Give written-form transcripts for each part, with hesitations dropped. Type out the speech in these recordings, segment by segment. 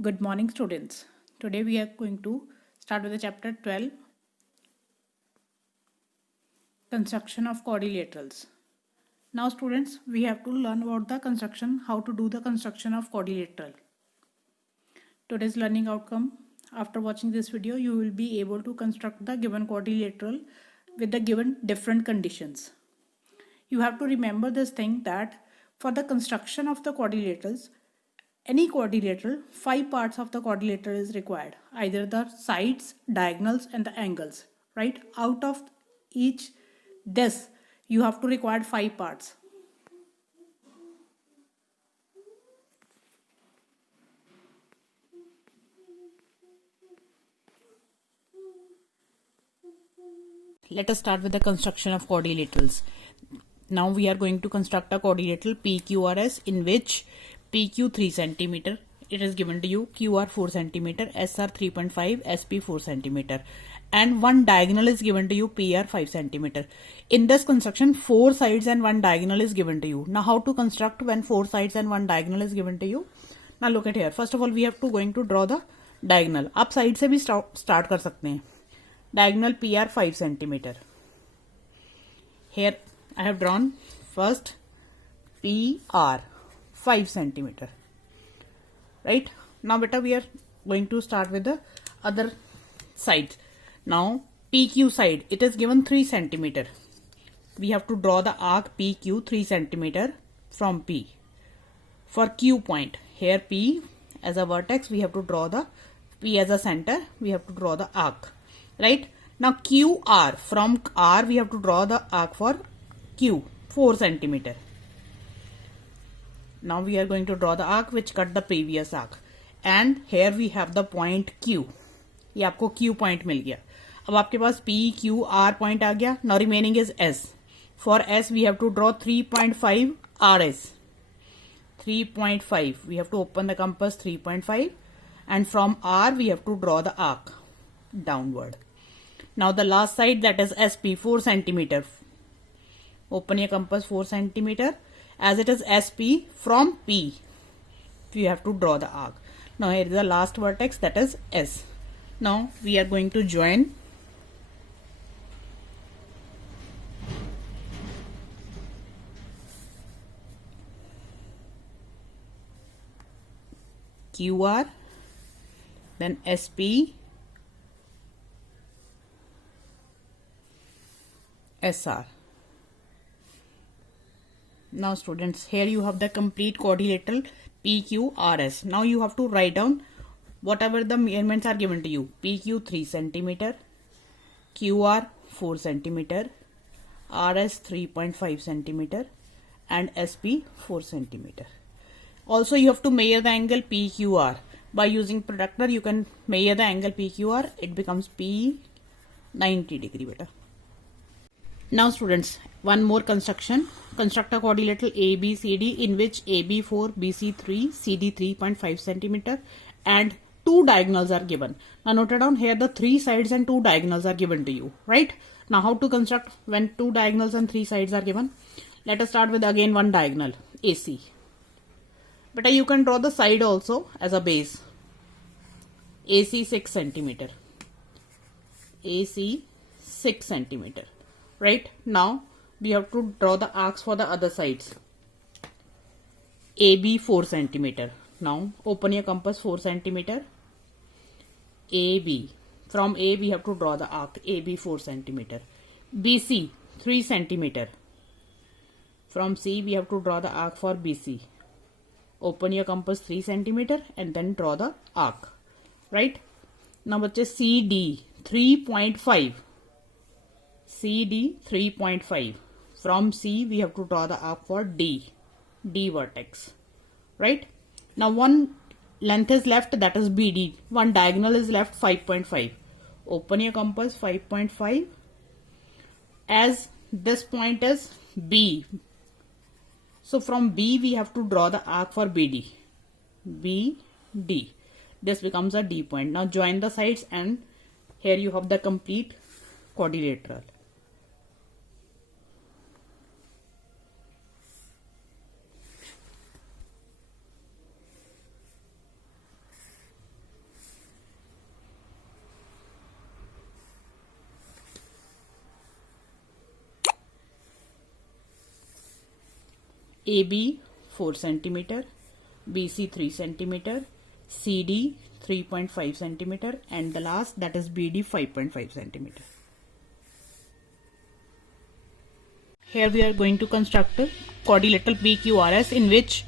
Good morning, students. Today we are going to start with the chapter 12, construction of quadrilaterals. Now, students, we have to learn about the construction, how to do the construction of quadrilateral. Today's learning outcome, after watching this video, you will be able to construct the given quadrilateral with the given different conditions. You have to remember this thing that for the construction of the quadrilaterals, any quadrilateral, 5 parts of the quadrilateral is required, either the sides, diagonals and the angles, right? Out of each this, you have to require 5 parts. Let us start with the construction of quadrilaterals. Now we are going to construct a quadrilateral PQRS in which PQ 3 cm, it is given to you, QR 4 cm, SR 3.5, SP 4 cm, and one diagonal is given to you, PR 5 cm. In this construction, 4 sides and one diagonal is given to you. Now how to construct when 4 sides and one diagonal is given to you? Now look at here. First of all, we have to going to draw the diagonal. आप side से भी start कर सकते हैं. Diagonal PR 5 cm. Here I have drawn first PR 5 cm. Right? Now beta we are going to start with the other side. Now PQ side, it is given 3 cm. We have to draw the arc PQ 3 cm from P. For Q point, here P as a vertex, we have to draw the P as a center, we have to draw the arc. Right? Now QR, from R we have to draw the arc for Q 4 cm. Now we are going to draw the arc which cut the previous arc, and here we have the point Q. ये आपको Q point मिल गया. अब आपके पास P Q R point आ गया. Now remaining is S. For S we have to draw 3.5 RS. 3.5. We have to open the compass 3.5, and from R we have to draw the arc downward. Now the last side, that is SP 4 cm. Open your compass 4 cm. As it is SP, from P you have to draw the arc. Now here is the last vertex, that is S. Now we are going to join QR, then SP, SR. Now students, here you have the complete quadrilateral PQRS. Now you have to write down whatever the measurements are given to you. PQ 3 cm, QR 4 cm, RS 3.5 cm, and SP 4 cm. Also you have to measure the angle PQR. By using protractor you can measure the angle PQR. It becomes P 90 degree beta. Now students, one more construction. Construct a quadrilateral ABCD in which AB 4, BC 3, CD 3.5 cm and 2 diagonals are given. Now note it down, here the 3 sides and 2 diagonals are given to you, right? Now how to construct when 2 diagonals and 3 sides are given? Let us start with again one diagonal, AC. But you can draw the side also as a base. AC 6 cm. AC 6 cm. Right? Now we have to draw the arcs for the other sides. AB 4 cm. Now open your compass 4 cm. AB. From A we have to draw the arc AB 4 cm. BC 3 cm. From C we have to draw the arc for BC. Open your compass 3 cm and then draw the arc. Right? Now बच्चे CD 3.5. CD 3.5. From C we have to draw the arc for D vertex. Right? Now one length is left, that is BD. One diagonal is left, 5.5. Open your compass 5.5. As this point is B. So from B we have to draw the arc for BD. BD. This becomes a D point. Now join the sides and here you have the complete quadrilateral. AB 4 centimeter, BC 3 centimeter, CD 3.5 centimeter, and the last, that is BD, 5.5 centimeter. Here we are going to construct a quadrilateral PQRS in which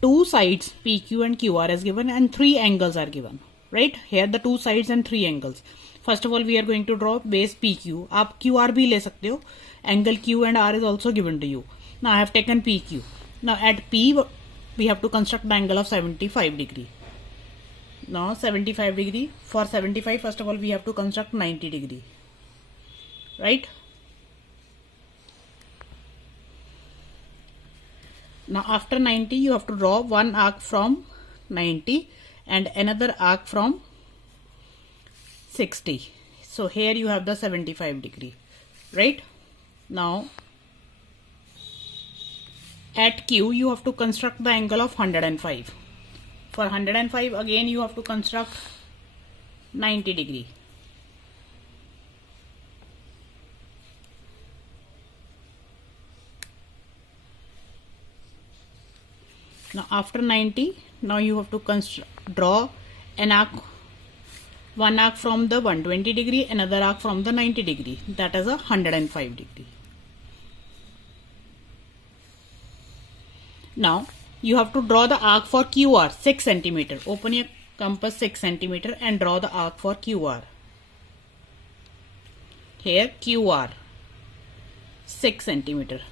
two sides PQ and QR is given and three angles are given. Right? Here the two sides and three angles. First of all, we are going to draw base PQ. आप QR भी ले सकते हो. Angle Q and R is also given to you. Now I have taken PQ. Now at P we have to construct the angle of 75 degree. Now 75 degree. For 75, first of all we have to construct 90 degree. Right? Now after 90 you have to draw one arc from 90 and another arc from 60. So here you have the 75 degree. Right? Now at Q you have to construct the angle of 105. For 105 again you have to construct 90 degree. Now after 90, now you have to draw an arc, one arc from the 120 degree, another arc from the 90 degree. That is a 105 degree. Now you have to draw the arc for QR 6 centimeter. Open your compass 6 centimeter and draw the arc for QR. Here QR 6 centimeter.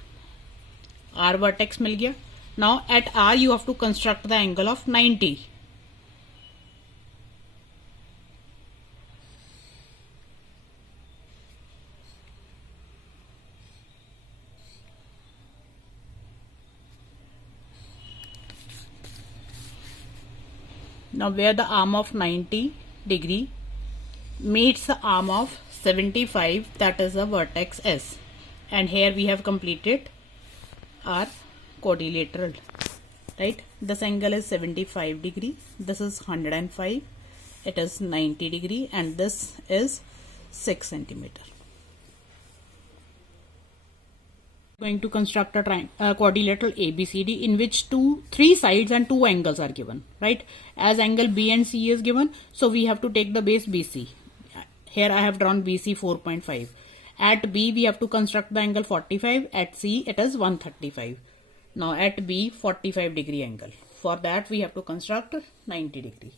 R vertex मिल गया. Now at R you have to construct the angle of 90. Now where the arm of 90 degree meets the arm of 75, that is the vertex S. And here we have completed our quadrilateral. Right? This angle is 75 degree. This is 105. It is 90 degree and this is 6 centimeter. Going to construct a quadrilateral ABCD in which three sides and two angles are given. Right? As angle B and C is given, so we have to take the base BC. Here I have drawn BC 4.5. At B we have to construct the angle 45. At C it is 135. Now at B 45 degree angle. For that we have to construct 90 degree.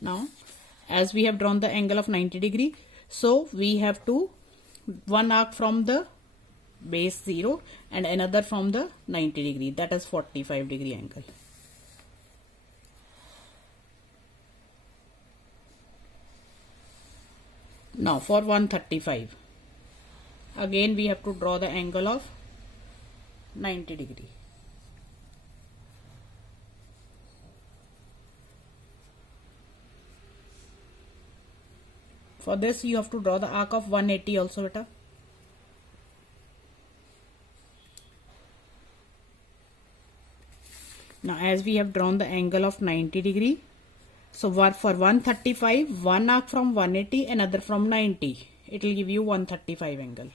Now as we have drawn the angle of 90 degree, so we have to one arc from the base 0 and another from the 90 degree, that is 45 degree angle. Now for 135 again we have to draw the angle of 90 degree. For this you have to draw the arc of 180 also beta. Now as we have drawn the angle of 90 degree, so for 135, one arc from 180, another from 90. It will give you 135 angle.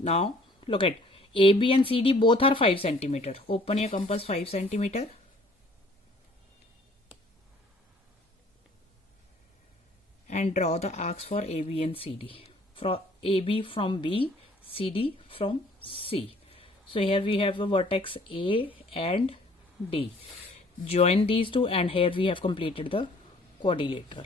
Now look at AB and CD both are 5 centimeter. Open your compass 5 centimeter. And draw the arcs for AB and CD. For AB from B, CD from C. So here we have a vertex A and D. Join these two and here we have completed the quadrilateral.